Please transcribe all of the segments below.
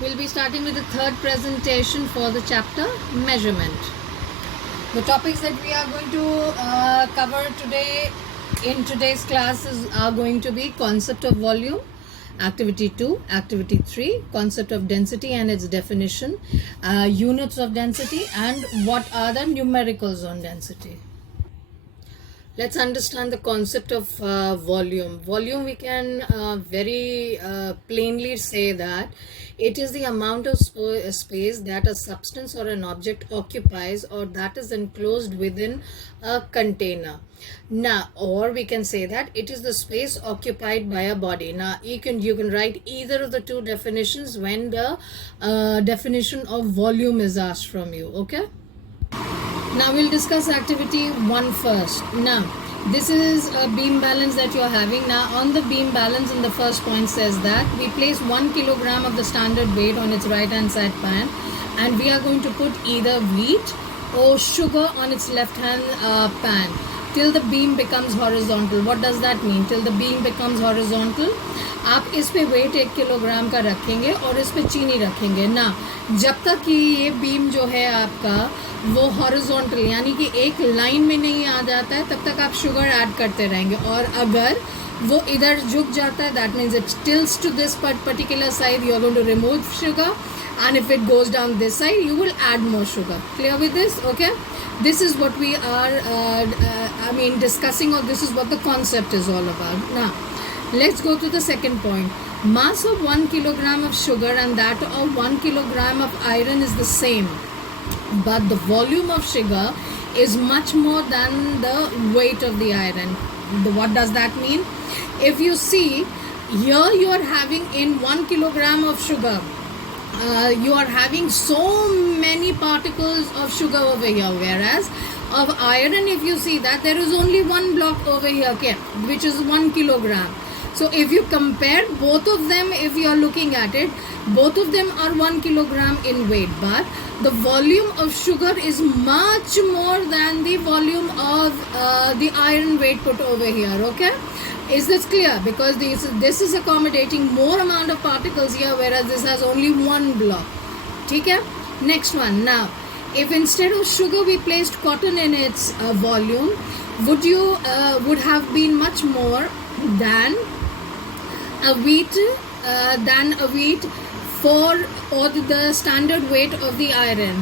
We'll be starting with the third presentation for the chapter measurement. The topics that we are going to cover today in today's classes are going to be concept of volume, activity 2, activity 3, concept of density and its definition, units of density, and what are the numericals on density. Let's understand the concept of volume. Volume, we can very plainly say that it is the amount of space that a substance or an object occupies or that is enclosed within a container. Now, or we can say that it is the space occupied by a body. Now, you can write either of the two definitions when the definition of volume is asked from you. Okay. Now we'll discuss activity 1 first. Now this is a beam balance that you're having. Now on the beam balance, in the first point says that we place 1 kilogram of the standard weight on its right hand side pan, and we are going to put either wheat or sugar on its left hand pan till the beam becomes horizontal. What does that mean? Till the beam becomes horizontal. आप इस पे wait 1 kilogram का रखेंगे और इस पे चीनी रखेंगे ना, जब तक कि ये बीम जो है आपका वो हॉरिजॉन्टल यानी कि एक लाइन में नहीं आ जाता है, तब तक आप शुगर ऐड करते रहेंगे. और अगर वो इधर झुक जाता है, that means it tilts to this particular side, you are going to remove sugar, and if it goes down this side, you will add more sugar. Clear with this? Okay, this is what we are discussing, or this is what the concept is all about. Now let's go to the second point. Mass of 1 kilogram of sugar and that of 1 kilogram of iron is the same, but the volume of sugar is much more than the weight of the iron. What does that mean? If you see here, you are having in 1 kilogram of sugar, you are having so many particles of sugar over here, whereas of iron, if you see that there is only one block over here, okay, which is 1 kilogram. So if you compare both of them, if you are looking at it, both of them are 1 kilogram in weight, but the volume of sugar is much more than the volume of the iron weight put over here. Okay, is this clear? Because this is accommodating more amount of particles here, whereas this has only one block. Okay, next one. Now if instead of sugar we placed cotton in its volume, would have been much more than a wheat for or the standard weight of the iron.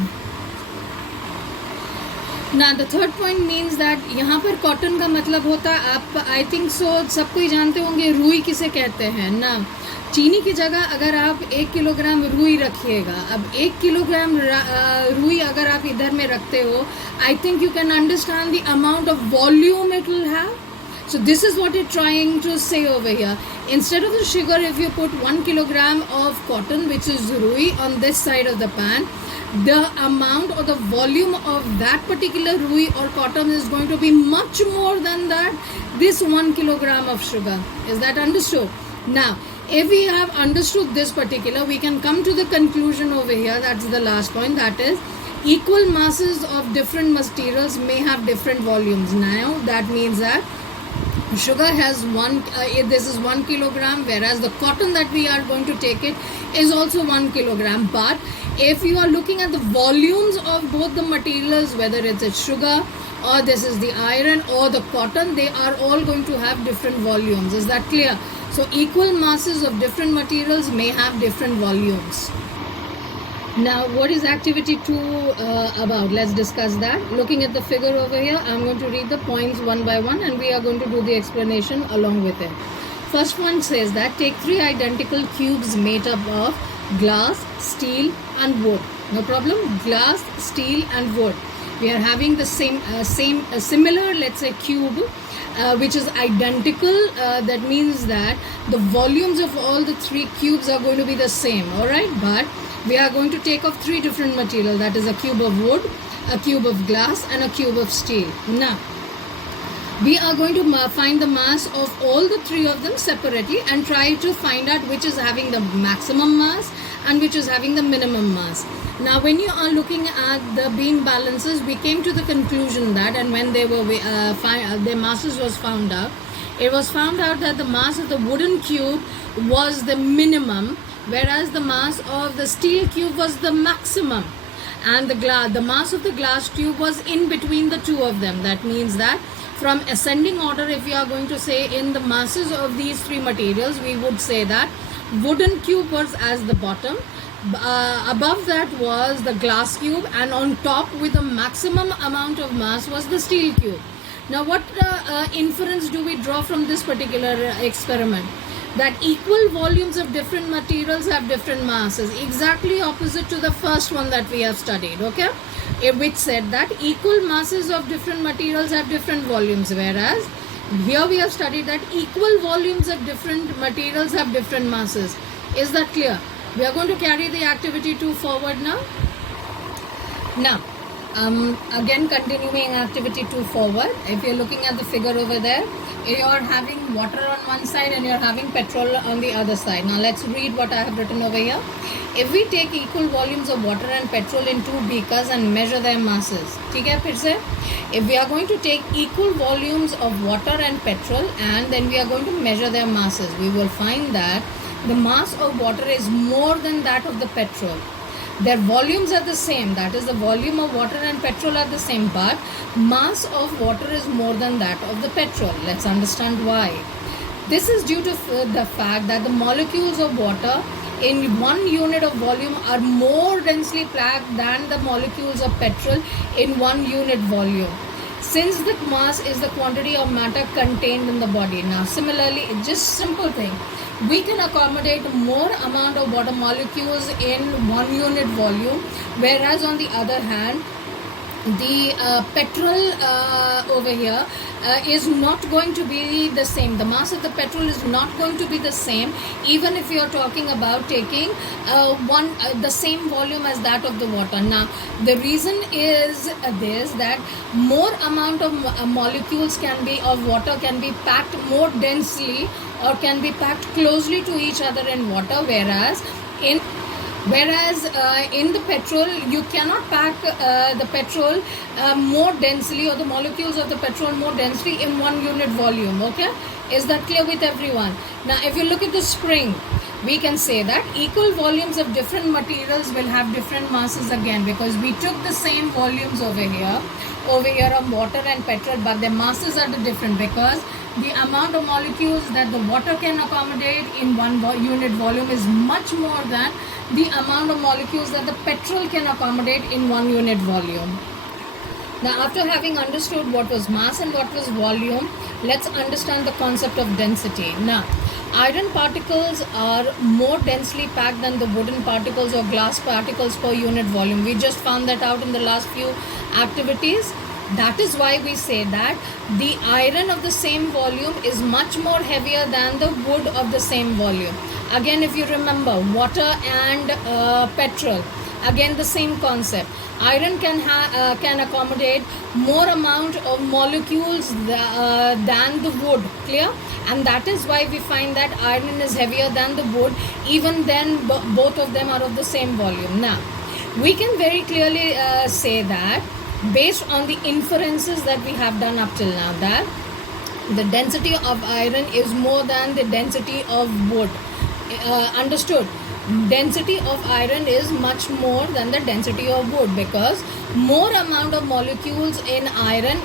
Now the third point means that यहाँ पर cotton का मतलब होता है, आप I think so सब कोई जानते होंगे रुई किसे कहते हैं ना. चीनी की जगह अगर आप 1 किलोग्राम रुई रखिएगा, अब 1 किलोग्राम रुई अगर आप इधर में रखते हो, I think you can understand the amount of volume it will have. So this is what it's trying to say over here. Instead of the sugar, if you put 1 kilogram of cotton, which is rui, on this side of the pan, the amount or the volume of that particular rui or cotton is going to be much more than this 1 kilogram of sugar. Is that understood? Now, if we have understood this particular, we can come to the conclusion over here. That's the last point. That is, equal masses of different materials may have different volumes. Now, that means that sugar has this is 1 kilogram, whereas the cotton that we are going to take it is also 1 kilogram. But if you are looking at the volumes of both the materials, whether it's a sugar or this is the iron or the cotton, they are all going to have different volumes. Is that clear? So equal masses of different materials may have different volumes. Now what is activity 2 about? Let's discuss that. Looking at the figure over here, I'm going to read the points one by one and we are going to do the explanation along with it. First one says that take 3 identical cubes made up of glass, steel and wood. No problem. Glass, steel and wood. We are having the similar, let's say, cube which is identical. That means that the volumes of all the 3 cubes are going to be the same. Alright, but we are going to take off 3 different materials, that is a cube of wood, a cube of glass and a cube of steel. Now we are going to find the mass of all the 3 of them separately and try to find out which is having the maximum mass and which is having the minimum mass. Now when you are looking at the beam balances, we came to the conclusion that, and when they were their masses was found out, it was found out that the mass of the wooden cube was the minimum whereas the mass of the steel cube was the maximum, and the mass of the glass cube was in between the two of them. That means that from ascending order, if we are going to say in the masses of these three materials, we would say that wooden cube was as the bottom, above that was the glass cube, and on top with the maximum amount of mass was the steel cube. Now what inference do we draw from this particular experiment? That equal volumes of different materials have different masses, exactly opposite to the first one that we have studied, okay, which said that equal masses of different materials have different volumes, whereas here we have studied that equal volumes of different materials have different masses. Is that clear? We are going to carry the activity 2 forward now. Again continuing activity 2 forward. If you're looking at the figure over there, you're having water on one side and you're having petrol on the other side. Now let's read what I have written over here. If we take equal volumes of water and petrol in 2 beakers and measure their masses, ठीक है फिर से, if we are going to take equal volumes of water and petrol and then we are going to measure their masses, we will find that the mass of water is more than that of the petrol. Their volumes are the same, that is the volume of water and petrol are the same, but mass of water is more than that of the petrol. Let's understand why. This is due to the fact that the molecules of water in 1 unit of volume are more densely packed than the molecules of petrol in 1 unit volume, since the mass is the quantity of matter contained in the body. Now similarly, it's just simple thing. We can accommodate more amount of water molecules in 1 unit volume, whereas on the other hand, the petrol over here is not going to be the same. The mass of the petrol is not going to be the same, even if you are talking about taking the same volume as that of the water. Now the reason is this, that more amount of molecules of water can be packed more densely or can be packed closely to each other in water, whereas in the petrol you cannot pack the petrol more densely, or the molecules of the petrol more densely in 1 unit volume. Okay, is that clear with everyone? Now if you look at the spring, we can say that equal volumes of different materials will have different masses again, because we took the same volumes over here of water and petrol, but their masses are different, because the amount of molecules that the water can accommodate in 1 unit volume is much more than the amount of molecules that the petrol can accommodate in 1 unit volume. Now after having understood what was mass and what was volume, let's understand the concept of density. Now iron particles are more densely packed than the wooden particles or glass particles per unit volume. We just found that out in the last few activities. That is why we say that the iron of the same volume is much more heavier than the wood of the same volume. Again, if you remember, water and petrol, again the same concept. Iron can accommodate more amount of molecules than the wood, clear? And that is why we find that iron is heavier than the wood, even then both of them are of the same volume. Now we can very clearly say that, based on the inferences that we have done up till now, that the density of iron is more than the density of wood. Understood? Density of iron is much more than the density of wood, because more amount of molecules in iron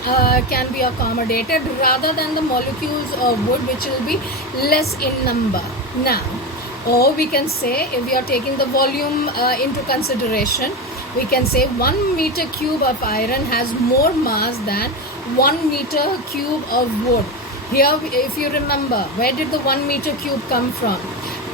can be accommodated rather than the molecules of wood, which will be less in number. Now, or we can say, if we are taking the volume into consideration, we can say 1 meter cube of iron has more mass than 1 meter cube of wood. Here, if you remember, where did the 1 meter cube come from?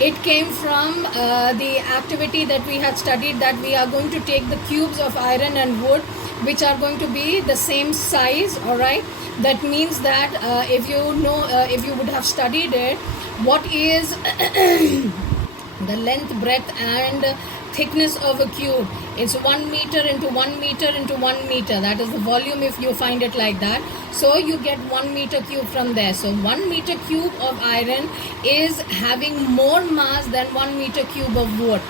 It came from the activity that we had studied, that we are going to take the cubes of iron and wood, which are going to be the same size. All right, that means that if you would have studied it, what is the length, breadth and thickness of a cube? It's 1 meter into 1 meter into 1 meter. That is the volume if you find it like that. So you get 1 meter cube from there. So 1 meter cube of iron is having more mass than 1 meter cube of wood.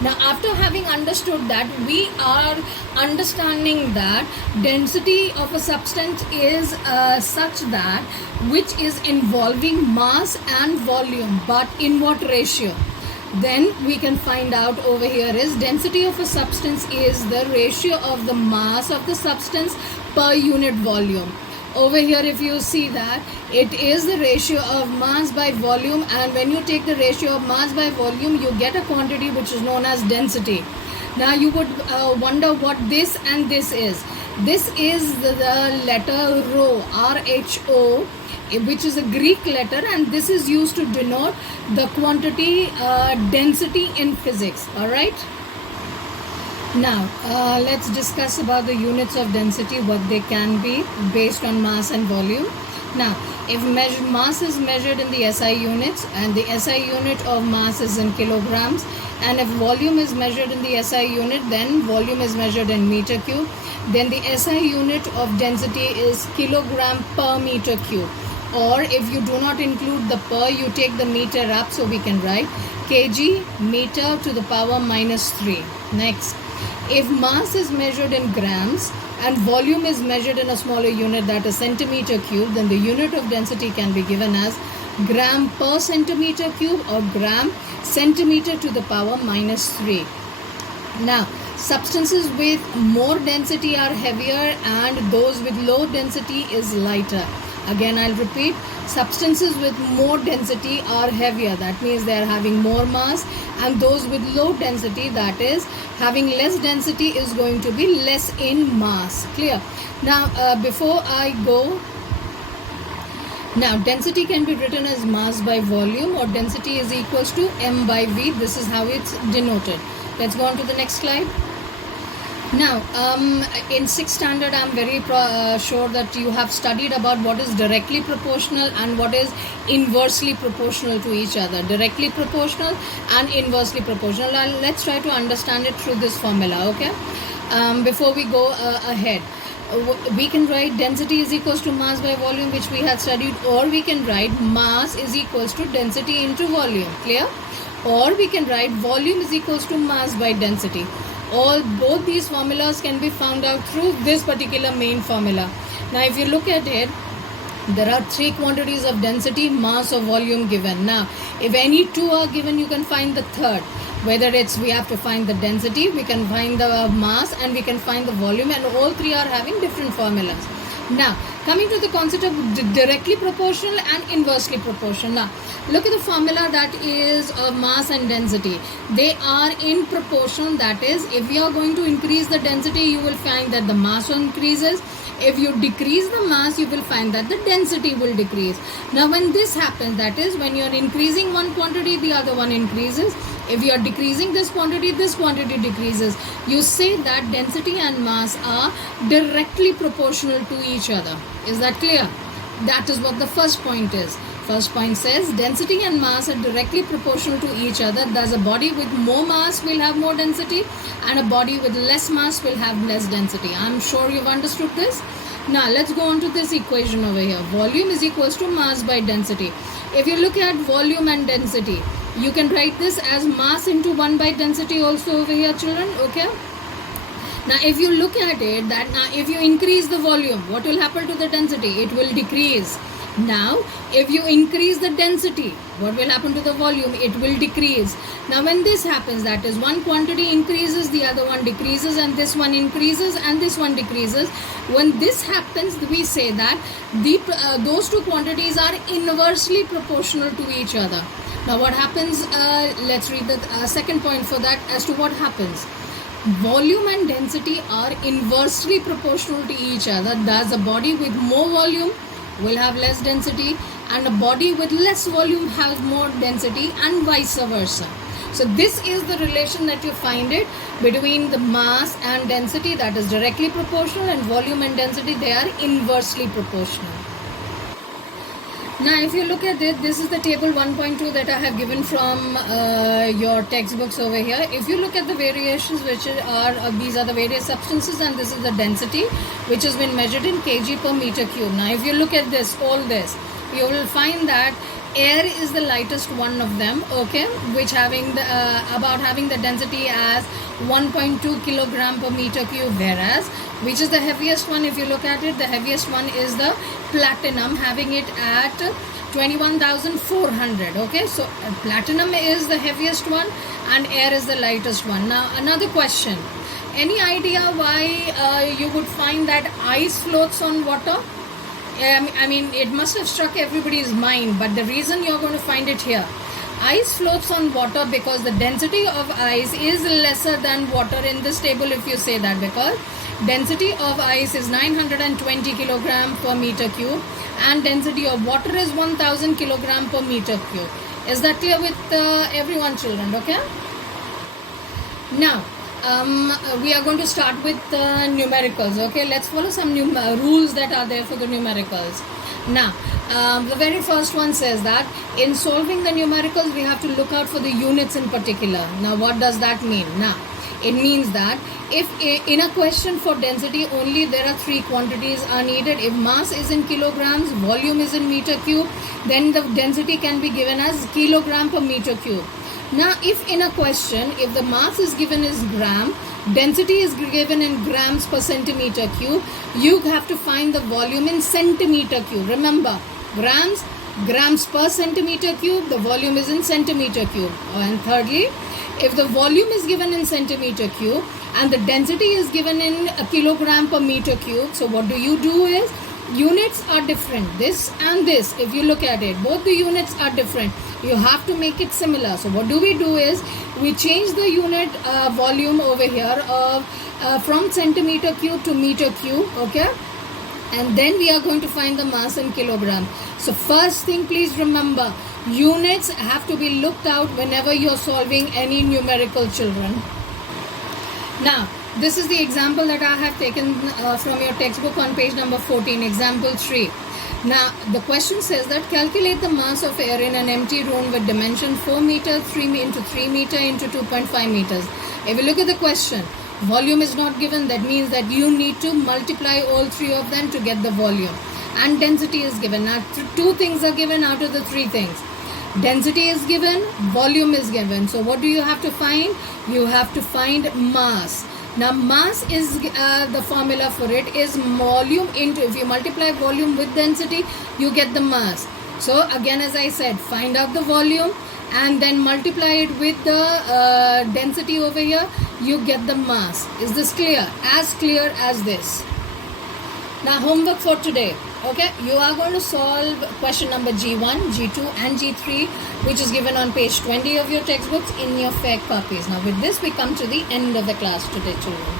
Now after having understood that, we are understanding that density of a substance is such that which is involving mass and volume, but in what ratio? then we can find out over here is density of a substance is the ratio of the mass of the substance per unit volume. Over here, if you see that it is the ratio of mass by volume, and when you take the ratio of mass by volume, you get a quantity which is known as density. Now you would wonder what this and this is. This is the letter rho, RHO, which is a Greek letter, and this is used to denote the quantity density in physics. All right. Now let's discuss about the units of density, what they can be based on mass and volume. Now, if mass is measured in the SI units, and the SI unit of mass is in kilograms, and if volume is measured in the SI unit, then volume is measured in meter cube, then the SI unit of density is kilogram per meter cube. Or if you do not include the per, you take the meter up, so we can write kg meter to the power minus 3. Next, if mass is measured in grams and volume is measured in a smaller unit, that is centimeter cube, then the unit of density can be given as gram per centimeter cube or gram centimeter to the power minus 3. Now, substances with more density are heavier and those with low density is lighter. Again, I'll repeat, substances with more density are heavier. That means they are having more mass, and those with low density, that is having less density, is going to be less in mass. Clear? Now, before I go, now density can be written as mass by volume, or density is equals to m by v. This is how it's denoted. Let's go on to the next slide. Now, in 6th standard, I'm very sure that you have studied about what is directly proportional and what is inversely proportional to each other. Directly proportional and inversely proportional. Now, let's try to understand it through this formula, okay? Before we go ahead, we can write density is equals to mass by volume, which we had studied, or we can write mass is equals to density into volume. Clear? Or we can write volume is equals to mass by density. Both these formulas can be found out through this particular main formula. Now, if you look at it, there are 3 quantities of density, mass or volume given. Now, if any 2 are given, you can find the third. Whether it's we have to find the density, we can find the mass, and we can find the volume, and all 3 are having different formulas. Now, coming to the concept of directly proportional and inversely proportional. Now, look at the formula that is mass and density. They are in proportion. That is, if you are going to increase the density, you will find that the mass increases. If you decrease the mass, you will find that the density will decrease. Now, when this happens, that is, when you are increasing one quantity, the other one increases. If you are decreasing this quantity decreases. You say that density and mass are directly proportional to each other. Is that clear? That is what the first point is. First point says density and mass are directly proportional to each other. Thus, a body with more mass will have more density, and a body with less mass will have less density. I'm sure you've understood this. Now, let's go on to this equation over here. Volume is equals to mass by density. If you look at volume and density, you can write this as mass into 1 by density also over here, children. Okay. Now, if you look at it, that now if you increase the volume, what will happen to the density? It will decrease. Now, if you increase the density, what will happen to the volume? It will decrease. Now, when this happens, that is, one quantity increases, the other one decreases, and this one increases, and this one decreases. When this happens, we say that those 2 quantities are inversely proportional to each other. Now, what happens? Let's read the second point for that as to what happens. Volume and density are inversely proportional to each other. Thus, a body with more volume will have less density, and a body with less volume has more density, and vice versa. So this is the relation that you find it between the mass and density, that is directly proportional, and volume and density, they are inversely proportional. Now, if you look at it, this is the table 1.2 that I have given from your textbooks over here. If you look at the variations, which are these are the various substances, and this is the density, which has been measured in kg per meter cube. Now, if you look at this, all this, you will find that air is the lightest one of them, okay, which having the having the density as 1.2 kilogram per meter cube, whereas which is the heaviest one? If you look at it, the heaviest one is the platinum, having it at 21,400. Okay, so platinum is the heaviest one and air is the lightest one. Now another question, any idea why you would find that ice floats on water? I mean, it must have struck everybody's mind, but the reason you're going to find it here, ice floats on water because the density of ice is lesser than water in this table, if you say that, because density of ice is 920 kilogram per meter cube and density of water is 1000 kilogram per meter cube. Is that clear with everyone, children? Okay, now we are going to start with numericals. Okay, let's follow some rules that are there for the numericals. Now the very first one says that in solving the numericals we have to look out for the units in particular. Now what does that mean? Now it means that if in a question for density only there are three quantities are needed. If mass is in kilograms, volume is in meter cube, then the density can be given as kilogram per meter cube. Now if in a question, if the mass is given as gram, density is given in grams per centimeter cube, you have to find the volume in centimeter cube. Remember, grams per centimeter cube, the volume is in centimeter cube. And thirdly, if the volume is given in centimeter cube and the density is given in a kilogram per meter cube, so what do you do is, units are different, this and this, if you look at it, both the units are different, you have to make it similar. So what do we do is, we change the unit volume over here from centimeter cube to meter cube. Okay, and then we are going to find the mass in kilogram. So first thing, please remember, units have to be looked out whenever you are solving any numerical, children. Now this is the example that I have taken from your textbook on page number 14, example 3. Now the question says that calculate the mass of air in an empty room with dimension 4 meter, 3 into 3 meter into 2.5 meters. If you look at the question, volume is not given, that means that you need to multiply all three of them to get the volume, and density is given. Now two things are given out of the three things. Density is given, volume is given. So what do you have to find? You have to find mass. Now mass is the formula for it is volume into, if you multiply volume with density, you get the mass. So again, as I said, find out the volume and then multiply it with the density over here, you get the mass. Is this clear? As clear as this. Now homework for today. Okay, you are going to solve question number G1, G2 and G3, which is given on page 20 of your textbooks in your fair copies. Now with this we come to the end of the class today, children.